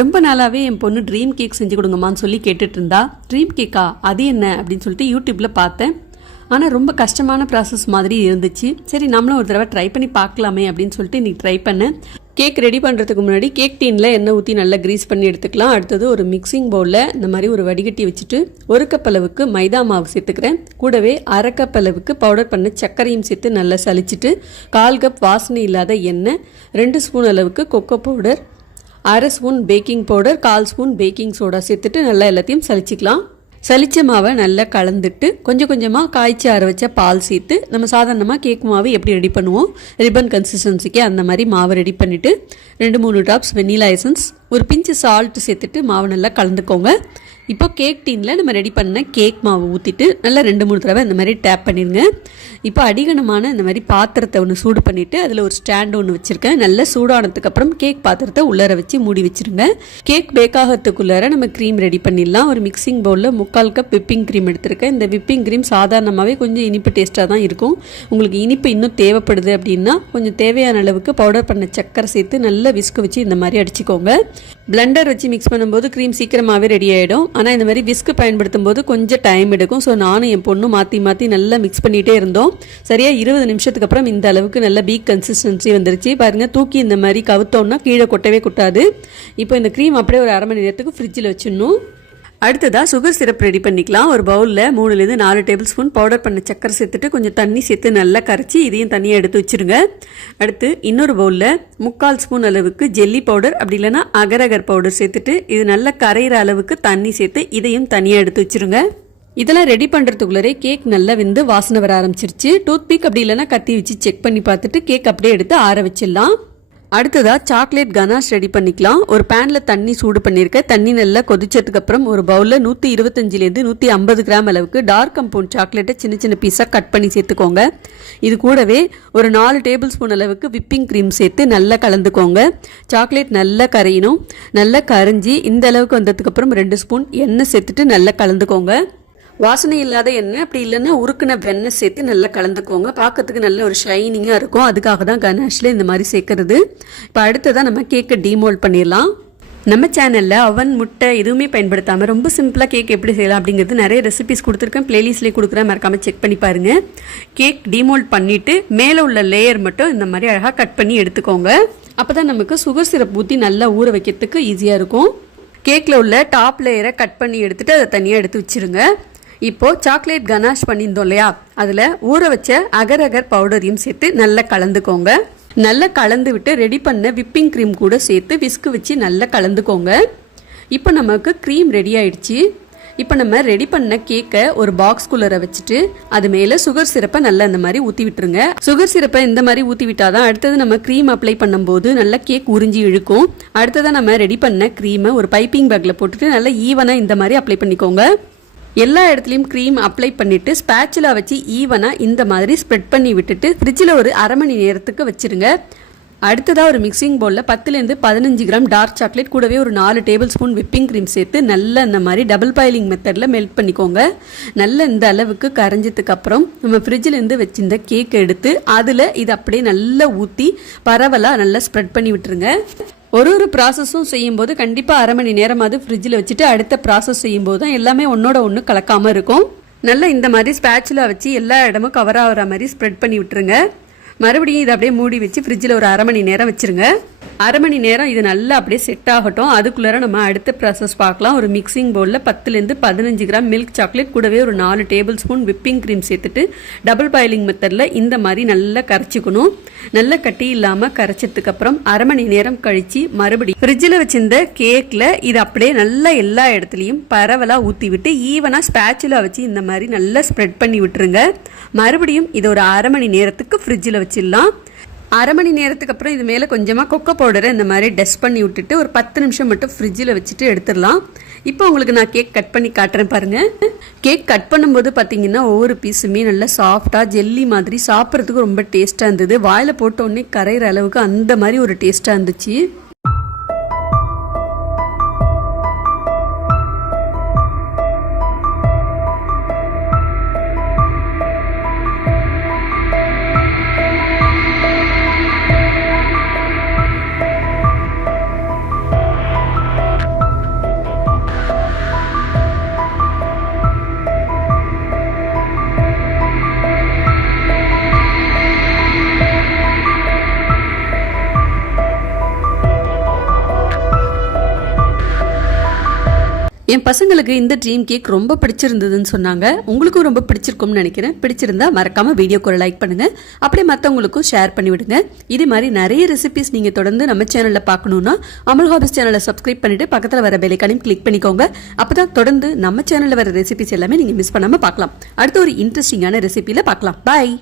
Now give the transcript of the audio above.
ரொம்ப நாளாவே என் பொண்ணு ட்ரீம் கேக் செஞ்சு கொடுங்கம்மான்னு சொல்லி கேட்டுட்டு இருந்தா. ட்ரீம் கேக்கா, அது என்ன அப்படின்னு சொல்லிட்டு யூடியூப்ல பார்த்தேன். ஆனால் ரொம்ப கஷ்டமான ப்ராசஸ் மாதிரி இருந்துச்சு. சரி, நம்மளும் ஒரு தடவை ட்ரை பண்ணி பார்க்கலாமே அப்படின்னு சொல்லிட்டு இன்னைக்கு ட்ரை பண்ணேன். கேக் ரெடி பண்ணுறதுக்கு முன்னாடி கேக் டீனில் எண்ணெய் ஊற்றி நல்லா க்ரீஸ் பண்ணி எடுத்துக்கலாம். அடுத்தது ஒரு மிக்சிங் பவுலில் இந்த மாதிரி ஒரு வடிகட்டி வச்சுட்டு 1 கப் அளவுக்கு மைதா மாவு சேர்த்துக்கிறேன். கூடவே 1/2 கப் அளவுக்கு பவுடர் பண்ண சர்க்கரையும் சேர்த்து நல்லா சலிச்சிட்டு 1/4 கப் வாசனை இல்லாத எண்ணெய், 2 ஸ்பூன் அளவுக்கு cocoa powder, 1/2 spoon baking powder, 1/4 spoon baking soda சேர்த்துட்டு நல்லா எல்லாத்தையும் சலிச்சிக்கலாம். சலிச்ச மாவை நல்லா கலந்துட்டு கொஞ்சம் கொஞ்சமாக காய்ச்சி ஆற வச்ச பால் சேர்த்து நம்ம சாதாரணமாக கேக் மாவு எப்படி ரெடி பண்ணுவோம், ரிப்பன் கன்சிஸ்டன்சிக்கு அந்த மாதிரி மாவை ரெடி பண்ணிவிட்டு 2-3 ட்ராப்ஸ் வெனிலா எசன்ஸ், ஒரு பிஞ்சு சால்ட் சேர்த்துட்டு மாவு நல்லா கலந்துக்கோங்க. இப்போ கேக் டீனில் நம்ம ரெடி பண்ண கேக் மாவு ஊற்றிட்டு நல்லா 2-3 தடவை இந்த மாதிரி டேப் பண்ணிடுங்க. இப்போ அடிகனமான இந்த மாதிரி பாத்திரத்தை ஒன்று சூடு பண்ணிவிட்டு அதில் ஒரு ஸ்டாண்ட் ஒன்று வச்சுருக்கேன். நல்லா சூடானதுக்கப்புறம் கேக் பாத்திரத்தை உள்ளார வச்சு மூடி வச்சுருங்க. கேக் பேக் ஆகிறதுக்குள்ளார நம்ம க்ரீம் ரெடி பண்ணிடலாம். ஒரு மிக்சிங் பவுலில் 3/4 கப் விப்பிங் க்ரீம் எடுத்திருக்கேன். இந்த விப்பிங் க்ரீம் சாதாரணமாகவே கொஞ்சம் இனிப்பு டேஸ்ட்டாக தான் இருக்கும். உங்களுக்கு இனிப்பு இன்னும் தேவைப்படுது அப்படின்னா கொஞ்சம் தேவையான அளவுக்கு பவுடர் பண்ண சக்கரை சேர்த்து நல்லா விஸ்க் வச்சு இந்த மாதிரி அடிச்சுக்கோங்க. பிளெண்டர் வச்சு மிக்ஸ் பண்ணும்போது க்ரீம் சீக்கிரமாகவே ரெடி ஆகிடும். ஆனால் இந்த மாதிரி விஸ்க் பயன்படுத்தும் போது கொஞ்சம் டைம் எடுக்கும். ஸோ நானும் என் பொண்ணும் மாற்றி நல்லா மிக்ஸ் பண்ணிகிட்டே இருந்தோம். சரியாக 20 நிமிஷத்துக்கு அப்புறம் இந்த அளவுக்கு நல்ல பீக் கன்சிஸ்டன்சி வந்துருச்சு. பாருங்கள், தூக்கி இந்த மாதிரி கவுத்தோம்னா கீழே கொட்டவே கொட்டாது. இப்போ இந்த க்ரீம் அப்படியே ஒரு 1/2 மணி நேரத்துக்கு ஃப்ரிட்ஜில் வச்சிடணும். அடுத்ததாக சுகர் சிரப் ரெடி பண்ணிக்கலாம். ஒரு பவுலில் 3-4 டேபிள் ஸ்பூன் பவுடர் பண்ண சக்கரை சேர்த்துட்டு கொஞ்சம் தண்ணி சேர்த்து நல்லா கரைச்சி இதையும் தனியாக எடுத்து வச்சுருங்க. அடுத்து இன்னொரு பவுலில் 3/4 ஸ்பூன் அளவுக்கு ஜெல்லி பவுடர், அப்படி இல்லைன்னா அகர் பவுடர் சேர்த்துட்டு இது நல்லா கரையிற அளவுக்கு தண்ணி சேர்த்து இதையும் தனியாக எடுத்து வச்சுருங்க. இதெல்லாம் ரெடி பண்ணுறதுக்குள்ளே கேக் நல்லா வெந்து வாசனை வர ஆரம்பிச்சிருச்சு. டூத்பிக் அப்படி இல்லைன்னா கத்தி வச்சு செக் பண்ணி பார்த்துட்டு கேக் அப்படியே எடுத்து ஆற வச்சிடலாம். அடுத்ததாக சாக்லேட் கனாஷ் ரெடி பண்ணிக்கலாம். ஒரு பேனில் தண்ணி சூடு பண்ணியிருக்கேன். தண்ணி நல்லா கொதிச்சதுக்கப்புறம் ஒரு பவுலில் 125 to 150 கிராம் அளவுக்கு டார்க் கம்பவுண்ட் சாக்லேட்டை சின்ன சின்ன பீஸாக கட் பண்ணி சேர்த்துக்கோங்க. இது கூடவே ஒரு 4 டேபிள் ஸ்பூன் அளவுக்கு விப்பிங் க்ரீம் சேர்த்து நல்லா கலந்துக்கோங்க. சாக்லேட் நல்லா கரையணும். நல்லா கரைஞ்சி இந்த அளவுக்கு வந்ததுக்கப்புறம் 2 ஸ்பூன் எண்ணெய் சேர்த்துட்டு நல்லா கலந்துக்கோங்க. வாசனை இல்லாத எண்ணெய், அப்படி இல்லைன்னா உருக்குன வெண்ணெய் சேர்த்து நல்லா கலந்துக்கோங்க. பார்க்கறதுக்கு நல்ல ஒரு ஷைனிங்காக இருக்கும். அதுக்காக தான் கனாஷில் இந்த மாதிரி சேர்க்கறது. இப்போ அடுத்ததான் நம்ம கேக்கை டீமோல்ட் பண்ணிடலாம். நம்ம சேனலில் அவன், முட்டை எதுவுமே பயன்படுத்தாமல் ரொம்ப சிம்பிளாக கேக் எப்படி செய்யலாம் அப்படிங்கிறது நிறைய ரெசிபிஸ் கொடுத்துருக்கேன். பிளேலிஸ்ட்லேயே கொடுக்குறேன், மறக்காமல் செக் பண்ணி பாருங்கள். கேக் டீமோல்ட் பண்ணிவிட்டு மேலே உள்ள லேயர் மட்டும் இந்த மாதிரி அழகாக கட் பண்ணி எடுத்துக்கோங்க. அப்போ தான் நமக்கு சுகர் சிரப் ஊற்றி நல்லா ஊற வைக்கிறதுக்கு ஈஸியாக இருக்கும். கேக்கில் உள்ள டாப் லேயரை கட் பண்ணி எடுத்துகிட்டு அதை தனியாக எடுத்து வச்சுருங்க. இப்போது சாக்லேட் கனாஷ் பண்ணியிருந்தோம் இல்லையா, அதில் ஊற வச்ச அகர் பவுடரையும் சேர்த்து நல்லா கலந்துக்கோங்க. நல்லா கலந்து விட்டு ரெடி பண்ண விப்பிங் க்ரீம் கூட சேர்த்து விஸ்க் வச்சு நல்லா கலந்துக்கோங்க. இப்போ நமக்கு க்ரீம் ரெடி ஆயிடுச்சு. இப்போ நம்ம ரெடி பண்ண கேக்கை ஒரு பாக்ஸ்குள்ளே வச்சுட்டு அது மேலே சுகர் சிரப்பை நல்லா இந்த மாதிரி ஊற்றி விட்டுருங்க. சுகர் சிரப்பை இந்த மாதிரி ஊற்றி விட்டாதான் அடுத்தது நம்ம க்ரீம் அப்ளை பண்ணும்போது நல்லா கேக் உறிஞ்சி இழுக்கும். அடுத்ததான் நம்ம ரெடி பண்ண க்ரீமை ஒரு பைப்பிங் பேக்கில் போட்டுட்டு நல்லா ஈவனாக இந்த மாதிரி அப்ளை பண்ணிக்கோங்க. எல்லா இடத்துலையும் க்ரீம் அப்ளை பண்ணிவிட்டு ஸ்பேச்சுலா வச்சு ஈவனாக இந்த மாதிரி ஸ்ப்ரெட் பண்ணி விட்டுட்டு ஃப்ரிட்ஜில் ஒரு 1/2 மணி நேரத்துக்கு வச்சுருங்க. அடுத்ததாக ஒரு மிக்சிங் பவுலில் 10-15 கிராம் டார்க் சாக்லேட் கூடவே ஒரு 4 டேபிள் ஸ்பூன் விப்பிங் க்ரீம் சேர்த்து நல்லா இந்த மாதிரி டபுள் பாயிலிங் மெத்தடில் மெல்ட் பண்ணிக்கோங்க. நல்ல இந்த அளவுக்கு கரைஞ்சதுக்கப்புறம் நம்ம ஃப்ரிட்ஜிலேருந்து வச்சிருந்த கேக் எடுத்து அதில் இது அப்படியே நல்லா ஊற்றி பரவலாக நல்லா ஸ்ப்ரெட் பண்ணி விட்டுருங்க. ஒரு ப்ராசஸும் செய்யும்போது கண்டிப்பாக 1/2 மணி நேரமாவது ஃப்ரிட்ஜில் வச்சுட்டு அடுத்த ப்ராசஸ் செய்யும்போது தான் எல்லாமே ஒன்றோட ஒன்று கலக்காமல் இருக்கும். நல்லா இந்த மாதிரி ஸ்பேச்சுலா வச்சு எல்லா இடமும் கவர் ஆகிற மாதிரி ஸ்ப்ரெட் பண்ணி விட்டுருங்க. மறுபடியும் இதை அப்படியே மூடி வச்சு ஃப்ரிட்ஜில் ஒரு 1/2 மணி நேரம் வச்சுருங்க. 1/2 மணி நேரம் இது நல்லா அப்படியே செட் ஆகட்டும். அதுக்குள்ளார நம்ம அடுத்த ப்ராசஸ் பார்க்கலாம். ஒரு மிக்சிங் பவுலில் 10-15 கிராம் மில்க் சாக்லேட் கூடவே ஒரு 4 டேபிள் ஸ்பூன் விப்பிங் க்ரீம் சேர்த்துட்டு டபுள் பாயிலிங் மெத்தடில் இந்த மாதிரி நல்லா கரைச்சிக்கணும். நல்லா கட்டி இல்லாமல் கரைச்சதுக்கப்புறம் 1/2 மணி நேரம் கழித்து மறுபடியும் ஃப்ரிட்ஜில் வச்சிருந்த கேக்கில் இது அப்படியே நல்லா எல்லா இடத்துலையும் பரவலாக ஊற்றி விட்டு ஈவனாக ஸ்பேச்சுலா வச்சு இந்த மாதிரி நல்லா ஸ்ப்ரெட் பண்ணி விட்டுருங்க. மறுபடியும் இது ஒரு 1/2 மணி நேரத்துக்கு ஃப்ரிட்ஜில் வச்சிடலாம். 1/2 மணி நேரத்துக்கு அப்புறம் இது மேலே கொஞ்சமாக கொக்கோ பவுடரை இந்த மாதிரி டஸ்ட் பண்ணி விட்டுட்டு ஒரு 10 நிமிஷம் மட்டும் ஃப்ரிட்ஜில் வச்சுட்டு எடுத்துடலாம். இப்போ உங்களுக்கு நான் கேக் கட் பண்ணி காட்டுறேன் பாருங்கள். கேக் கட் பண்ணும்போது பார்த்தீங்கன்னா ஒவ்வொரு பீஸுமே நல்லா சாஃப்டாக ஜெல்லி மாதிரி சாப்பிட்றதுக்கு ரொம்ப டேஸ்ட்டாக இருந்தது. வாயில் போட்ட உடனே கரையிற அளவுக்கு அந்த மாதிரி ஒரு டேஸ்ட்டாக இருந்துச்சு. என் பசங்களுக்கு இந்த ட்ரீம் கேக் ரொம்ப பிடிச்சிருந்ததுன்னு சொன்னாங்க. உங்களுக்கும் ரொம்ப பிடிச்சிருக்கும்னு நினைக்கிறேன். பிடிச்சிருந்தா மறக்காம வீடியோக்கு ஒரு லைக் பண்ணுங்க. அப்படியே மற்றவங்களுக்கும் ஷேர் பண்ணி விடுங்க. இது மாதிரி நிறைய ரெசிபிஸ் நீங்க தொடர்ந்து நம்ம சேனல்ல பார்க்கணும்னா அமல் ஹாபிஸ் சேனலை சப்ஸ்கிரைப் பண்ணிட்டு பக்கத்துல வர பெல் ஐகானையும் கிளிக் பண்ணிக்கோங்க. அப்பதான் தொடர்ந்து நம்ம சேனல்ல வர ரெசிபிஸ் எல்லாமே நீங்க மிஸ் பண்ணாம பார்க்கலாம். அடுத்த ஒரு இன்ட்ரெஸ்டிங்கான ரெசிபியில பார்க்கலாம். பாய்.